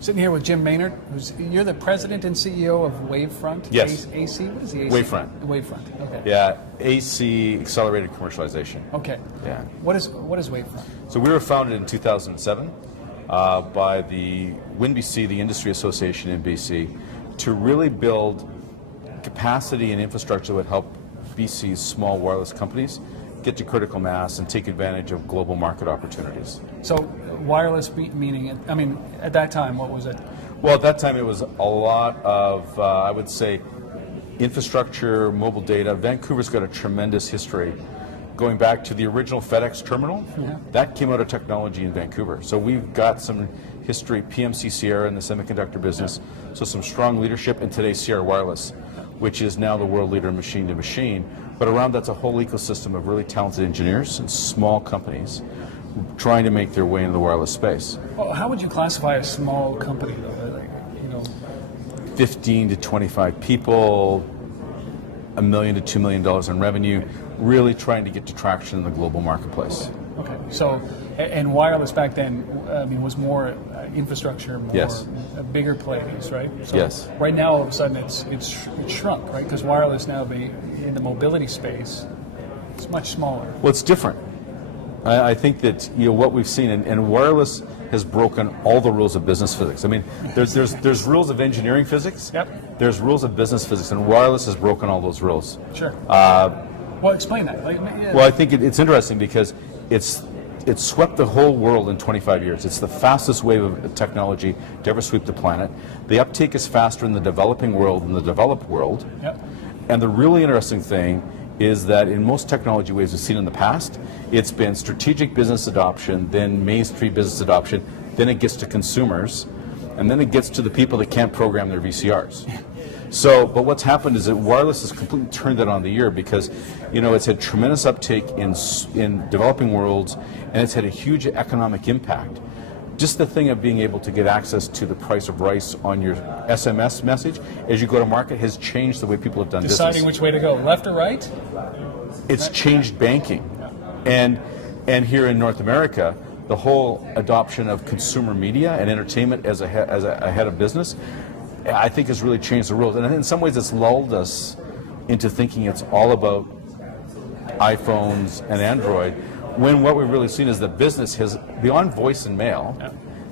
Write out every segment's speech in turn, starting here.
Sitting here with Jim Maynard, you're the president and CEO of Wavefront. Yes. AC, what is the AC? Wavefront. Wavefront, okay. Yeah, AC, accelerated commercialization. Okay. Yeah. What is Wavefront? So we were founded in 2007 by the WinBC, the industry association in BC, to really build capacity and infrastructure that would help BC's small wireless companies get to critical mass and take advantage of global market opportunities. So wireless meaning, I mean, at that time, what was it? Well, at that time it was a lot of, I would say, infrastructure, mobile data. Vancouver's got a tremendous history. Going back to the original FedEx terminal, that came out of technology in Vancouver. So we've got some history, PMC Sierra in the semiconductor business, so some strong leadership in today's Sierra Wireless, which is now the world leader in machine-to-machine. But around that's a whole ecosystem of really talented engineers and small companies trying to make their way into the wireless space. Well, how would you classify a small company, though? Like, you know, 15 to 25 people, $1 million to $2 million in revenue, really trying to get to traction in the global marketplace. Okay, so, and wireless back then, I mean, was more infrastructure, more Yes. Bigger plays, right? So Yes. Right now, all of a sudden, it's shrunk, right? Because wireless now, in the mobility space, it's much smaller. Well, it's different. I think that what we've seen, and wireless has broken all the rules of business physics. I mean, there's rules of engineering physics. Yep. There's rules of business physics, and wireless has broken all those rules. Sure. Well, explain that. Well, I think it's interesting because it's swept the whole world in 25 years. It's the fastest wave of technology to ever sweep the planet. The uptake is faster in the developing world than the developed world. Yep. And the really interesting thing is that in most technology waves we've seen in the past, it's been strategic business adoption, then mainstream business adoption, then it gets to consumers, and then it gets to the people that can't program their VCRs. So, but what's happened is that wireless has completely turned that on the ear because, it's had tremendous uptake in developing worlds, and it's had a huge economic impact. Just the thing of being able to get access to the price of rice on your SMS message as you go to market has changed the way people have done business. Deciding which way to go, left or right? It's changed banking. And here in North America, the whole adoption of consumer media and entertainment as a head of business, I think has really changed the rules. And in some ways it's lulled us into thinking it's all about iPhones and Android, when what we've really seen is that business has, beyond voice and mail,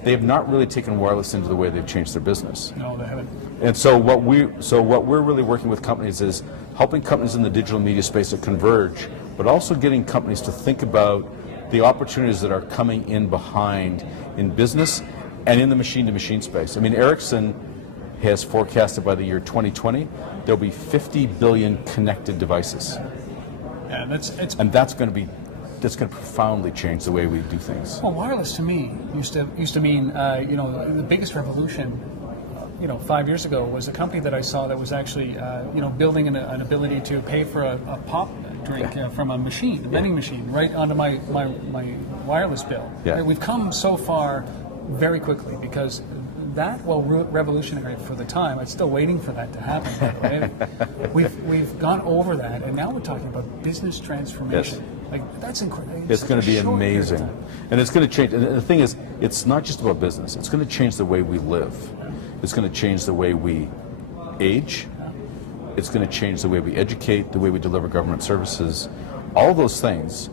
they have not really taken wireless into the way they've changed their business. No, they haven't. And so what we're really working with companies is helping companies in the digital media space to converge, but also getting companies to think about the opportunities that are coming in behind in business and in the machine-to-machine space. I mean, Ericsson has forecasted by the year 2020 there'll be 50 billion connected devices. Yeah, that's going to profoundly change the way we do things. Well, wireless to me used to mean the biggest revolution 5 years ago was a company that I saw that was actually building an ability to pay for a pop drink from a machine, a vending machine, right onto my wireless bill. Yeah. Right? We've come so far very quickly because that, well, revolutionary for the time. I'm still waiting for that to happen. Right? We've gone over that, and now we're talking about business transformation. Yes. Like, that's incredible. It's going to be amazing. And it's going to change. And the thing is, it's not just about business. It's going to change the way we live. It's going to change the way we age. It's going to change the way we educate, the way we deliver government services. All those things,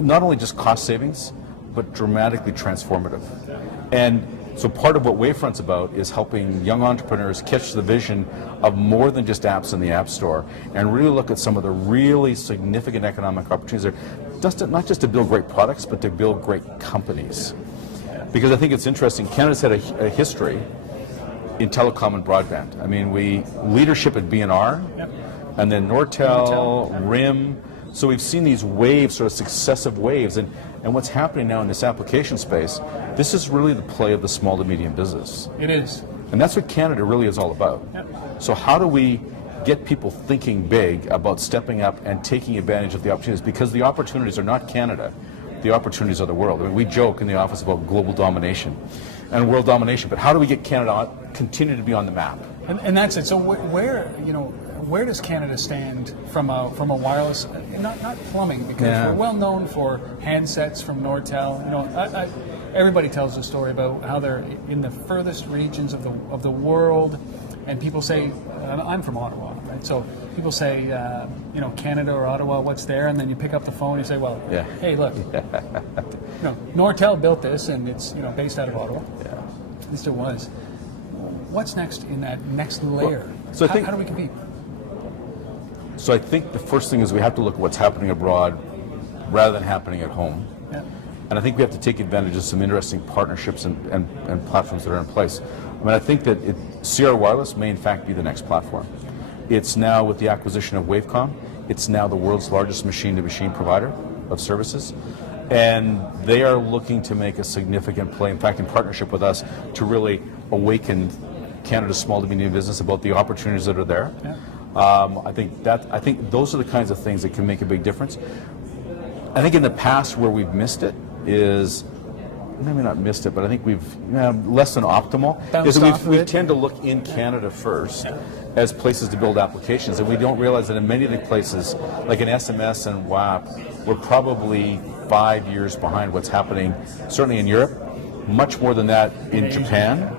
not only just cost savings, but dramatically transformative. And so part of what Wavefront's about is helping young entrepreneurs catch the vision of more than just apps in the App Store and really look at some of the really significant economic opportunities there, not just to build great products, but to build great companies. Because I think it's interesting, Canada's had a history in telecom and broadband. I mean, leadership at BNR, and then Nortel, RIM. So we've seen these waves, sort of successive waves, and what's happening now in this application space, this is really the play of the small to medium business. It is. And that's what Canada really is all about. So how do we get people thinking big about stepping up and taking advantage of the opportunities? Because the opportunities are not Canada, the opportunities are the world. I mean, we joke in the office about global domination and world domination, but how do we get Canada continue to be on the map? And that's it. So where where does Canada stand from a wireless, not plumbing, because we're well known for handsets from Nortel. You know, everybody tells the story about how they're in the furthest regions of the world, and people say, I'm from Ottawa, right? So people say, you know, Canada or Ottawa, what's there? And then you pick up the phone and you say, well, hey, look, you know, Nortel built this, and it's, you know, based out of Ottawa. Yeah. At least it was. What's next in that next layer? Well, so how do we compete? So I think the first thing is we have to look at what's happening abroad rather than happening at home. Yeah. And I think we have to take advantage of some interesting partnerships and platforms that are in place. I mean, I think that CR Wireless may in fact be the next platform. It's now, with the acquisition of Wavecom, it's now the world's largest machine-to-machine provider of services. And they are looking to make a significant play, in fact, in partnership with us, to really awaken Canada's small to medium business about the opportunities that are there. Yeah. I think those are the kinds of things that can make a big difference. I think in the past where we've missed it is, maybe not missed it, but I think we've less than optimal. Is that we tend to look in Canada first as places to build applications, and we don't realize that in many of the places, like in SMS and WAP, we're probably 5 years behind what's happening, certainly in Europe, much more than that in Japan.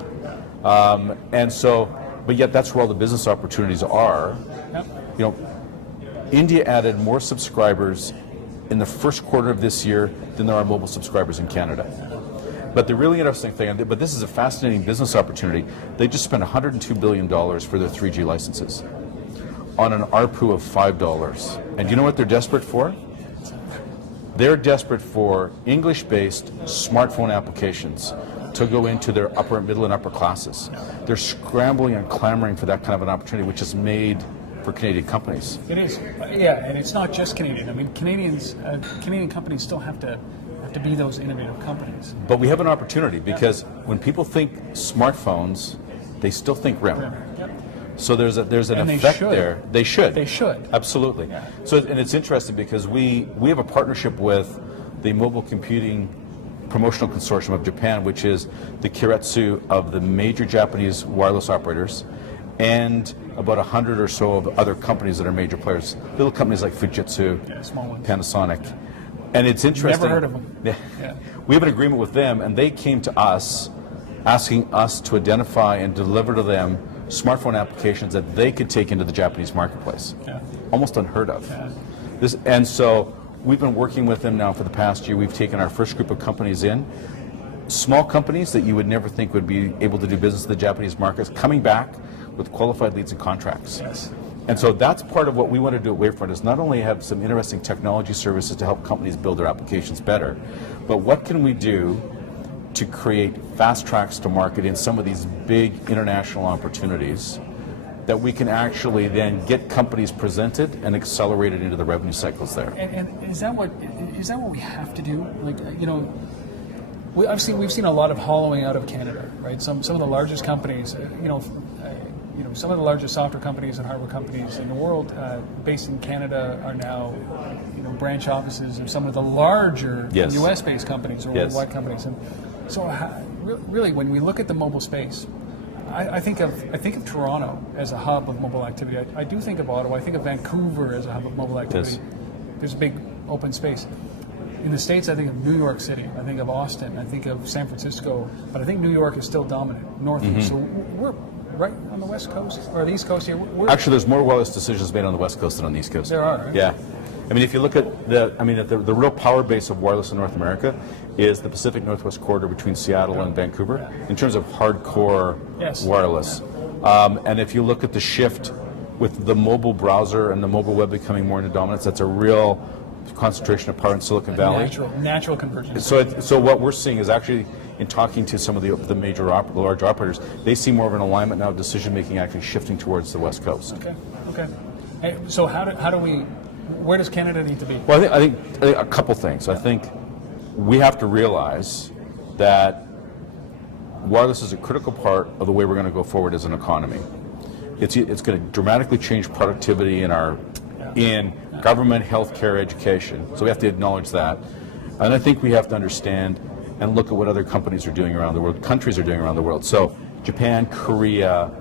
And so, but yet that's where all the business opportunities are. Yep. You know, India added more subscribers in the first quarter of this year than there are mobile subscribers in Canada. But the really interesting thing, but this is a fascinating business opportunity, they just spent $102 billion for their 3G licenses on an ARPU of $5. And you know what they're desperate for? They're desperate for English-based smartphone applications to go into their upper, middle, and upper classes. They're scrambling and clamoring for that kind of an opportunity, which is made for Canadian companies. It is, yeah, and it's not just Canadian. I mean, Canadian companies still have to be those innovative companies. But we have an opportunity because when people think smartphones, they still think RIM. Yep. So there's an And effect there. They should. They should. Absolutely. Yeah. So, and it's interesting because we have a partnership with the Mobile Computing Promotional Consortium of Japan, which is the keiretsu of the major Japanese wireless operators, and about 100 or so of other companies that are major players. Little companies like Fujitsu, small ones. Panasonic. And it's interesting. Never heard of them. Yeah. We have an agreement with them, and they came to us asking us to identify and deliver to them smartphone applications that they could take into the Japanese marketplace. Yeah. Almost unheard of. Yeah. And so we've been working with them now for the past year. We've taken our first group of companies in. Small companies that you would never think would be able to do business in the Japanese markets, coming back with qualified leads and contracts. Yes. And so that's part of what we want to do at Wavefront, is not only have some interesting technology services to help companies build their applications better, but what can we do to create fast tracks to market in some of these big international opportunities that we can actually then get companies presented and accelerated into the revenue cycles there. And is that what we have to do? Like, you know, we've seen a lot of hollowing out of Canada, right? Some of the largest companies, some of the largest software companies and hardware companies in the world, based in Canada, are now, branch offices of some of the larger U.S.-based companies or worldwide companies. And so, really, when we look at the mobile space, I think of Toronto as a hub of mobile activity. I do think of Ottawa. I think of Vancouver as a hub of mobile activity. Yes. There's a big open space. In the States, I think of New York City. I think of Austin. I think of San Francisco. But I think New York is still dominant, Northeast. So we're right on the West Coast, or the East Coast here. Actually, there's more wireless decisions made on the West Coast than on the East Coast. There are, right? Yeah. I mean, if you look at the real power base of wireless in North America is the Pacific Northwest corridor between Seattle and Vancouver in terms of hardcore wireless. And if you look at the shift with the mobile browser and the mobile web becoming more into dominance, that's a real concentration of power in Silicon Valley. Natural convergence. So what we're seeing is actually, in talking to some of the major large operators, they see more of an alignment now of decision making actually shifting towards the West Coast. Okay. Hey, so how do we? Where does Canada need to be? Well, I think a couple things. I think we have to realize that wireless is a critical part of the way we're going to go forward as an economy. It's going to dramatically change productivity in government, healthcare, education. So we have to acknowledge that. And I think we have to understand and look at what other companies are doing around the world, countries are doing around the world. So Japan, Korea,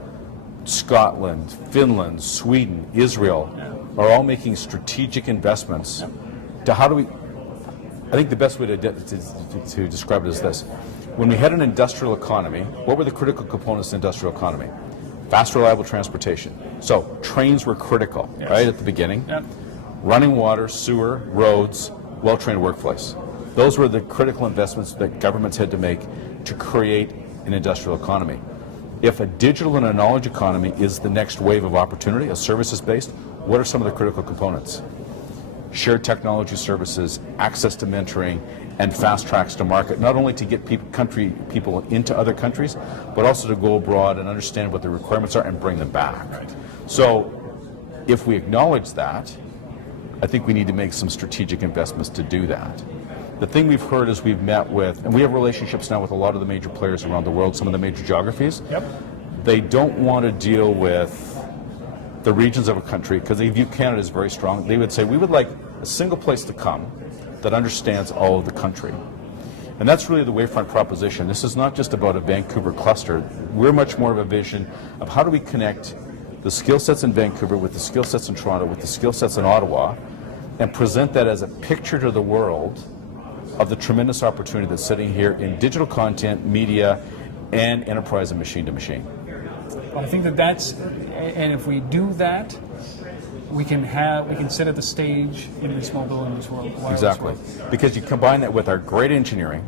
Scotland, Finland, Sweden, Israel are all making strategic investments. To how do we? I think the best way to describe it is this: when we had an industrial economy, what were the critical components of the industrial economy? Fast, reliable transportation. So trains were critical, right, at the beginning. Yep. Running water, sewer, roads, well-trained workplace. Those were the critical investments that governments had to make to create an industrial economy. If a digital and a knowledge economy is the next wave of opportunity, a services-based, what are some of the critical components? Shared technology services, access to mentoring, and fast tracks to market, not only to get people into other countries, but also to go abroad and understand what the requirements are and bring them back. Right. So if we acknowledge that, I think we need to make some strategic investments to do that. The thing we've heard is we've met with, and we have relationships now with a lot of the major players around the world, some of the major geographies. Yep. They don't want to deal with the regions of a country because they view Canada as very strong. They would say, we would like a single place to come that understands all of the country. And that's really the Wavefront proposition. This is not just about a Vancouver cluster. We're much more of a vision of how do we connect the skill sets in Vancouver with the skill sets in Toronto, with the skill sets in Ottawa, and present that as a picture to the world of the tremendous opportunity that's sitting here in digital content, media, and enterprise and machine to machine. I think that's, and if we do that, we can sit at the stage in this mobile and this world. Exactly, because you combine that with our great engineering,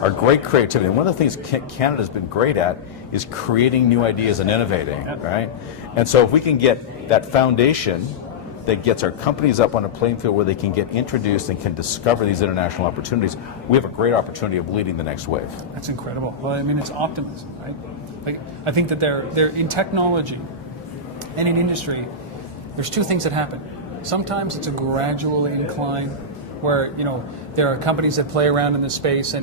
our great creativity. And one of the things Canada's been great at is creating new ideas and innovating, right? And so if we can get that foundation that gets our companies up on a playing field where they can get introduced and can discover these international opportunities, we have a great opportunity of leading the next wave. That's incredible. Well, I mean, it's optimism, right? Like, I think that they're in technology and in industry, there's two things that happen. Sometimes it's a gradual incline where, there are companies that play around in this space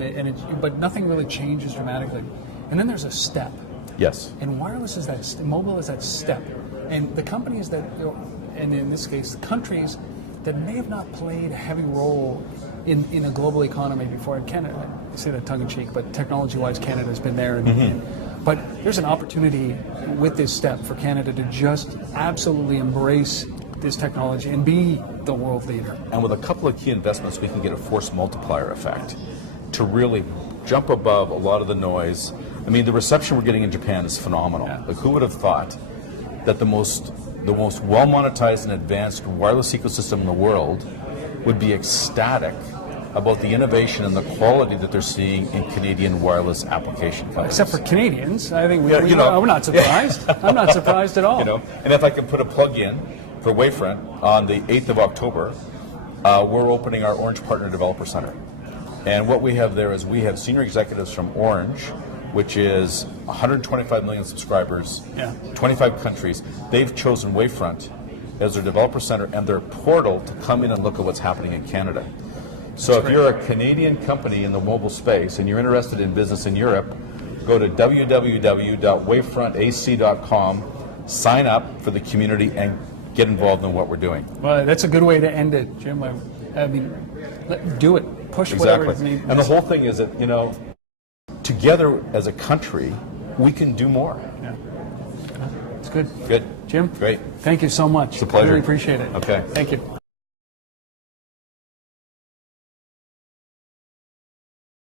but nothing really changes dramatically. And then there's a step. Yes. And wireless is that, mobile is that step. And the companies that, and in this case, the countries that may have not played a heavy role in a global economy before. In Canada, I say that tongue-in-cheek, but technology-wise, Canada's been there. But there's an opportunity with this step for Canada to just absolutely embrace this technology and be the world leader. And with a couple of key investments, we can get a force multiplier effect to really jump above a lot of the noise. I mean, the reception we're getting in Japan is phenomenal. Yeah. Like, who would have thought that the most well monetized and advanced wireless ecosystem in the world would be ecstatic about the innovation and the quality that they're seeing in Canadian wireless application companies. Except for Canadians, I think we're not surprised. I'm not surprised at all. And if I can put a plug in for Wavefront, on the 8th of October, we're opening our Orange Partner Developer Center. And what we have there is we have senior executives from Orange, which is 125 million subscribers, 25 countries. They've chosen Wavefront as their developer center and their portal to come in and look at what's happening in Canada. So if you're a Canadian company in the mobile space and you're interested in business in Europe, go to www.wavefrontac.com, sign up for the community, and get involved in what we're doing. Well, that's a good way to end it, Jim. I mean, do it. Push whatever it needs. And the whole thing is that, together as a country, we can do more. Yeah. It's good. Good. Jim? Great. Thank you so much. It's a pleasure. I really appreciate it. Okay. Thank you.